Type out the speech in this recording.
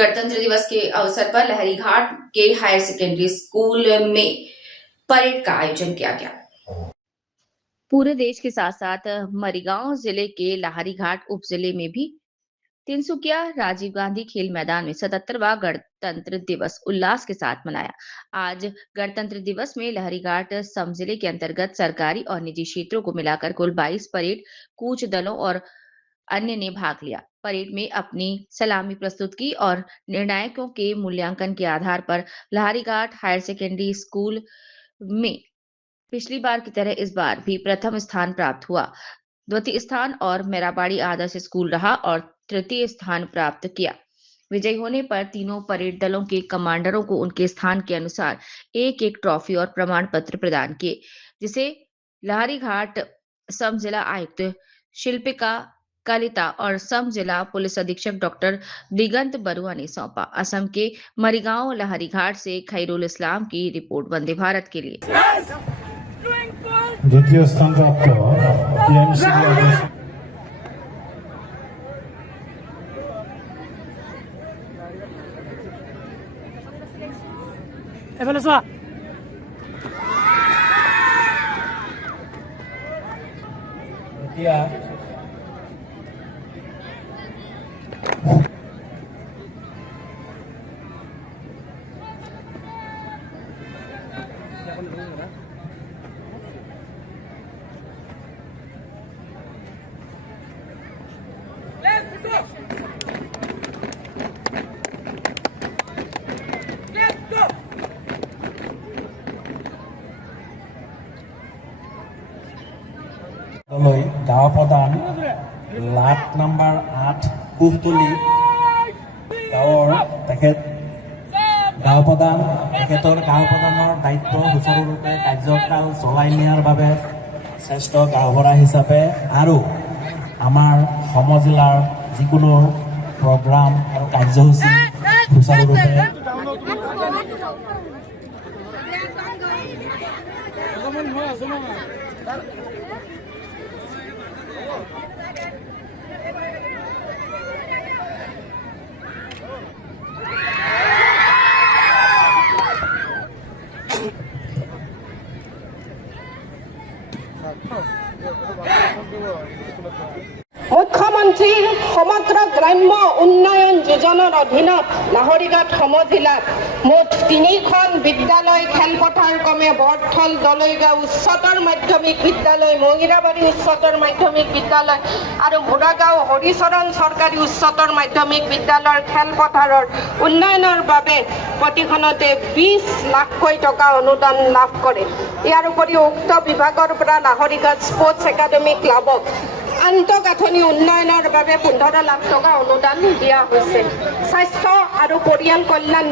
गणतंत्र दिवस के अवसर पर लहरीघाट के हायर सेकेंडरी स्कूल में परेड का आयोजन किया गया। पूरे देश के साथ साथ मरीगांव जिले के लहरीघाट उप जिले में भी तिनसुकिया राजीव गांधी खेल मैदान में 77वां गणतंत्र दिवस उल्लास के साथ मनाया। आज गणतंत्र दिवस में लहरीघाट सम जिले के अंतर्गत सरकारी और निजी क्षेत्रों को मिलाकर कुल 22 परेड कूच दलों और अन्य ने भाग लिया। परेड में अपनी सलामी प्रस्तुत की और निर्णायकों के मूल्यांकन के आधार पर लहरीघाट हायर सेकेंडरी स्कूल में पिछली बार की तरह इस बार भी प्रथम स्थान प्राप्त हुआ। द्वितीय स्थान और मेराबाड़ी आदर्श स्कूल रहा और तृतीय स्थान प्राप्त किया। विजयी होने पर तीनों परेड दलों के कमांडरों को उनके स्थान के अनुसार एक एक ट्रॉफी और प्रमाण पत्र प्रदान किए, जिसे लहरीघाट सम जिला आयुक्त शिल्पिका कलिता और सम जिला पुलिस अधीक्षक डॉक्टर दिगंत बरुआ ने सौंपा। असम के मरीगांव लहरीघाट से खैरुल इस्लाम की रिपोर्ट वंदे भारत के लिए। द्वितीय स्थान प्राप्त গাঁও প্ৰধান লাট নম্বৰ 8 কুহতলি গাঁৱৰ গাঁও প্ৰধান তেখেতৰ গাঁও প্ৰধানৰ দায়িত্ব সুচাৰুৰূপে কাৰ্যকাল চলাই নিয়াৰ বাবে শ্ৰেষ্ঠ গাঁওবুঢ়া হিচাপে আৰু আমাৰ সমজিলাৰ যিকোনো প্ৰগ্ৰাম আৰু কাৰ্যসূচী সুচাৰুৰূপে মুখ্যমন্ত্ৰীৰ সমগ্ৰ গ্ৰাম্য উন্নয়ন যোজনাৰ অধীনত লাহৰীঘাট সমজিলাত মুঠ 3খন বিদ্যালয় খেলপথাৰ ক্ৰমে বৰথল দলৈগাঁও উচ্চতৰ মাধ্যমিক বিদ্যালয়, মহিৰাবাৰী উচ্চতৰ মাধ্যমিক বিদ্যালয় আৰু মুৰাগাঁও হৰিচৰণ চৰকাৰী উচ্চতৰ মাধ্যমিক বিদ্যালয়ৰ খেলপথাৰৰ উন্নয়নৰ বাবে প্ৰতিখনতে 20 লাখকৈ টকা অনুদান লাভ কৰে। ইয়াৰ উপৰিও উক্ত বিভাগৰ পৰা লাহৰীঘাট স্পৰ্টছ একাডেমী ক্লাবক আন্তঃগাঁথনি উন্নয়নৰ বাবে 15 লাখ টকা অনুদান দিয়া হৈছে। স্বাস্থ্য আৰু পৰিয়াল কল্যাণ